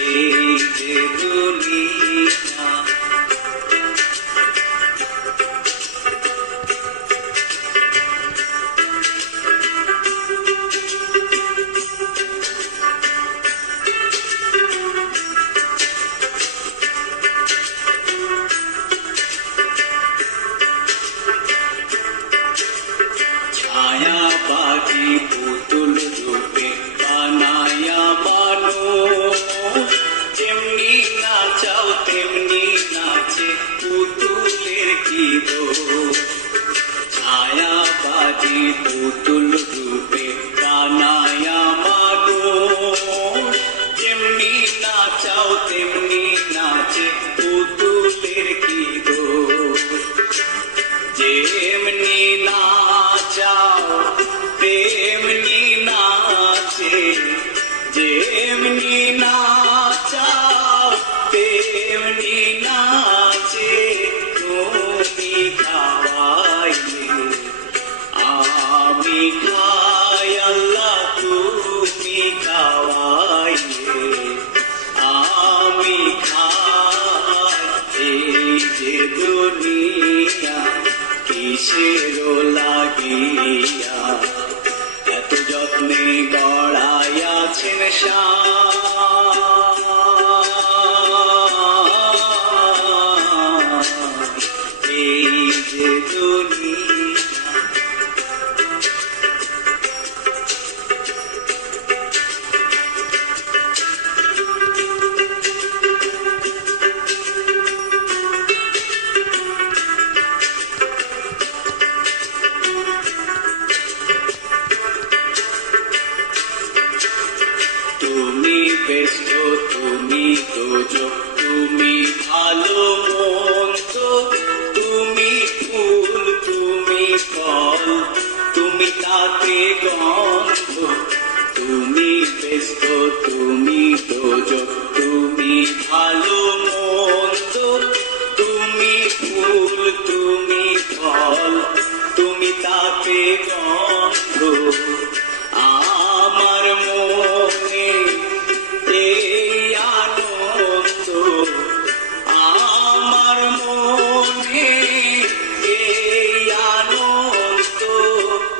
এই যে দুনিয়া ছায়াবাজি পুতুল রূপে বানায়া মানুষ যেমনি নাচাও তেমনি নাচে পুতুলের কি দোষ ছায়াবাজি পুতুল রূপে বানায়া মানুষ যেমনি নাচাও তেমনি নাচে পুতুলের কি দোষ যেমনি নাচাও তেমনি নাচে যেমনি নাচাও তেমনি নাচে তুমি খাওয়াইলে আমি খাই আল্লাহ তুমি খাওয়াইলে আমি খাই এই যে দুনিয়া কিসের লাগিয়া এত যত্নে গড়াইয়াছেন এই যে দুনিয়া তুমি ব্যস্ত তুমি দোজক তুমি ভালো মন্দ তুমি ফুল তুমি ফল তুমি তাতে গন্ধ তুমি ব্যস্ত তুমি দোজক তুমি ভালো মন্দ তুমি ফুল তুমি ফল তুমি তাতে গন্ধ আমার মনে এই আনন্দ আমার মনে এই আনন্দ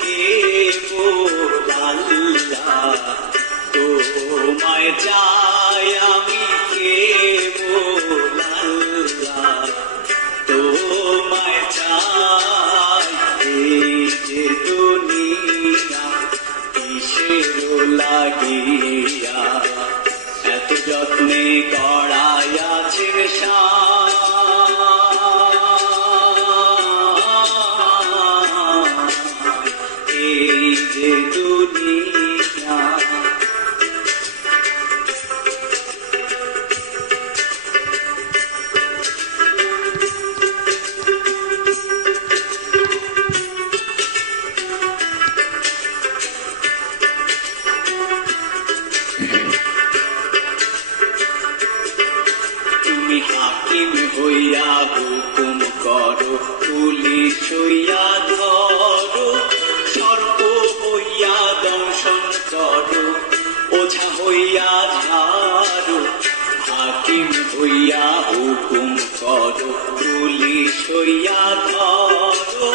কেবল আল্লাহ তোমায় চাই আমি কেবল আল্লাহ তোমায় চাই এই যে দুনিয়া কিসের লাগিয়া এত যত্নে গড়াইয়াছেন এই যে দুনিয়া তুমি হাকিম হইয়া হুকুম করো পুলিশ হইয়া ধরো সর্প হইয়া দংশন করো ওঝা হইয়া ঝাড়ো হাকিম হইয়া হুকুম করো পুলিশ হইয়া ধরো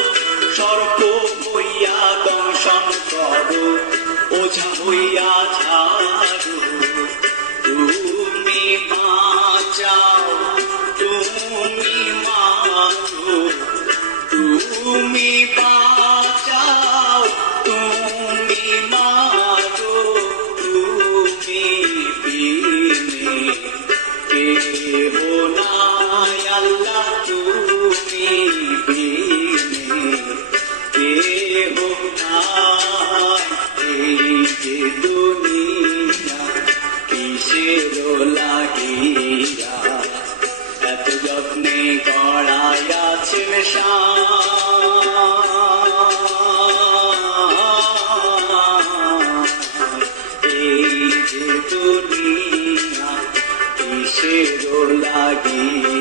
সর্প হইয়া দংশন করো ওঝা হইয়া ঝাড়ো তুমি বাঁচাও তুমি মারো তুমি বাঁচাও তুমি মারো তুমি বিনে কেহ নাই আল্লাহ তুমি বিনে কেহ নাই এই যে দুনিয়া কিসের লাগিয়া এত যত্নে গড়াইয়াছেন এই যে দুনিয়া কিসের লাগিয়া